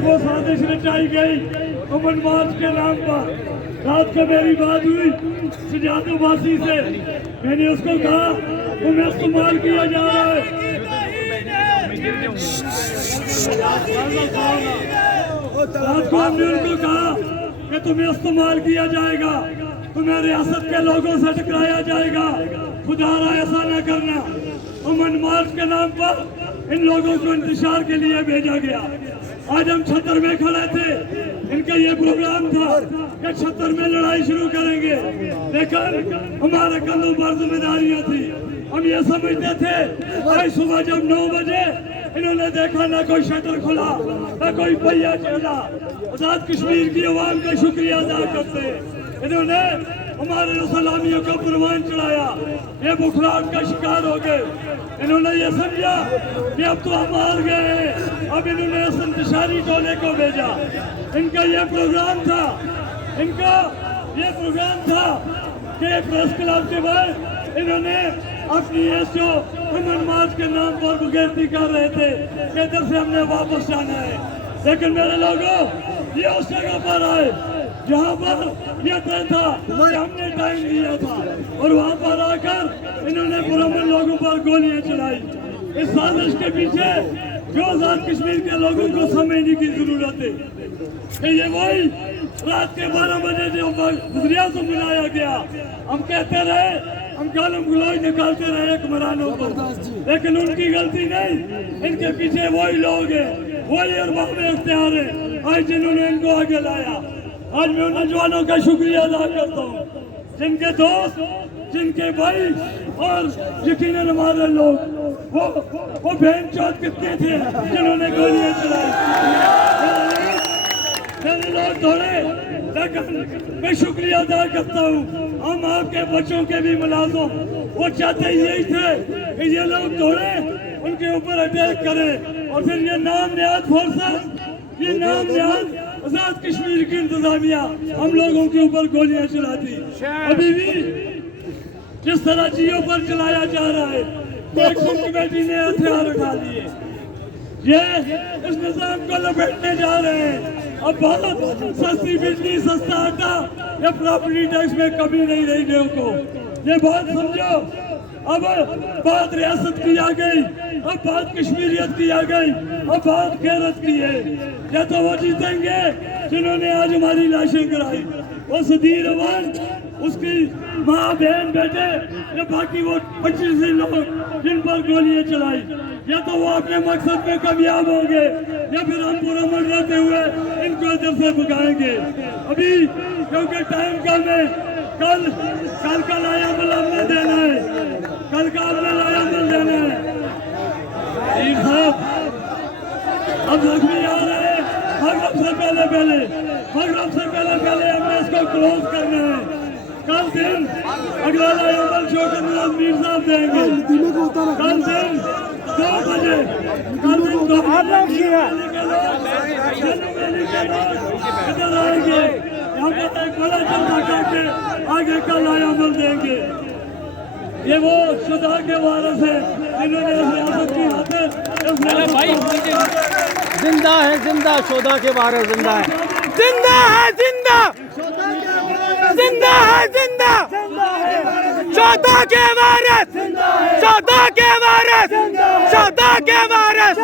वो साजिश रचाई गई अमन मार्च के नाम पर। रात को मेरी बात हुई सुजातवासी से, मैंने उसको कहा तुम्हें इस्तेमाल किया जा रहा है। रात को हमने उनको कहा कि तुम्हें इस्तेमाल किया जाएगा, तुम्हें रियासत के लोगों से टकराया जाएगा, खुदारा ऐसा न करना। अमन मार्च के नाम पर इन लोगों को इंतशार के लिए भेजा गया। आज हम छतर में खड़े थे, इनका ये प्रोग्राम था कि छतर में लड़ाई शुरू करेंगे, लेकिन हमारे कंधों पर जिम्मेदारियां थी। हम ये समझते थे आज सुबह जब 9 बजे इन्होंने देखा ना कोई शटर खुला ना कोई पहिया चला। आजाद कश्मीर की आवाम का शुक्रिया अदा करते, इन्होंने हमारे सलामियों को कुर्बान चढ़ाया, ये बुखराट का शिकार हो गए। इन्होंने ये समझा कि अब तो हम हार गए हैं, अब इन्होंने इंतशारी टोले को भेजा। इनका ये प्रोग्राम था, इनका ये प्रोग्राम था कि प्रेस क्लब के बाद इन्होंने अपनी जो अमन मार्च के नाम पर बगैरती कर रहे थे, इधर से हमने वापस जाना है। लेकिन मेरे लोगों, ये उस जगह पर आए जहाँ पर यह तय था कि हमने टाइम दिया था, और वहाँ पर आकर इन्होंने पुरअमन लोगों पर गोलियां चलाई। इस साजिश के पीछे जो आजाद कश्मीर के लोगों को समझने की जरूरत है कि ये वही रात के 12 बजे जो गुजरिया से बुलाया गया, हम कहते रहे, हम गालम गलौज निकालते रहे हुक्मरानों पर, लेकिन उनकी गलती नहीं, इनके पीछे वही लोग हैं, वही अरबाब इख्तियार है आज जिन्होंने इनको आगे लाया। आज मैं उन नौजवानों का शुक्रिया अदा करता हूँ जिनके दोस्त, जिनके भाई और यकीनन हमारे लोग वो बहन चौथ कितने थे जिन्होंने गोलियां चलाई। मेरे लोग दौड़े, लेकिन मैं शुक्रिया अदा करता हूँ हम आपके बच्चों के भी मुलाजिम, वो चाहते यही थे कि ये लोग दौड़े, उनके ऊपर अटैक करें, और फिर ये नाम निहाद फोर्सेस, ये नाम निहाद आजाद कश्मीर की इंतजामिया हम लोगों के ऊपर गोलियां चलाती। अभी भी जिस तरह जियो पर चलाया जा रहा है, एक्शन कमेटी ने हथियार उठा लिए, ये इस निजाम को लपेटने जा रहे हैं। अब बहुत सस्ती बिजली, सस्ता आटा या प्रॉपर्टी टैक्स में कमी नहीं रही लोगों को, ये बात समझो। अब बात रियासत की आ गई, अब बात कश्मीरियत की आ गई, अब बात गैरत की है। या तो वो जीतेंगे जिन्होंने आज हमारी लाशें गिराई, वो सदीर अवान, उसकी माँ बहन बेटे, या बाकी वो 25 लोग जिन पर गोलियां चलाई, या तो वो अपने मकसद में कामयाब होंगे, या फिर हम पुरअमन रहते हुए इनको इधर से भगाएंगे। अभी क्योंकि टाइम कम है, कल का लाया अमल हमने देना है, कल का हमने लाया अमल देना है। अब जख्मी आ रहे हैं, मगरब से पहले हमने इसको क्लोज करना है। कल दिन अगला लाया अमल शौकत मीर साहब देंगे, कल दिन 2 बजे, कल दिन 2 बजे इधर आएंगे, यहाँ पर एक बड़ा जलसा करके आगे का लाया अमल देंगे। ये वो शुदा के वारिस है जिन्होंने इस रियासत की जिंदा है, जिंदा शुदा के वारिस जिंदा है, जिंदा है, जिंदा जिंदा है, जिंदा शुदा के वारिस, शुदा के वारिस, शुदा के वारिस।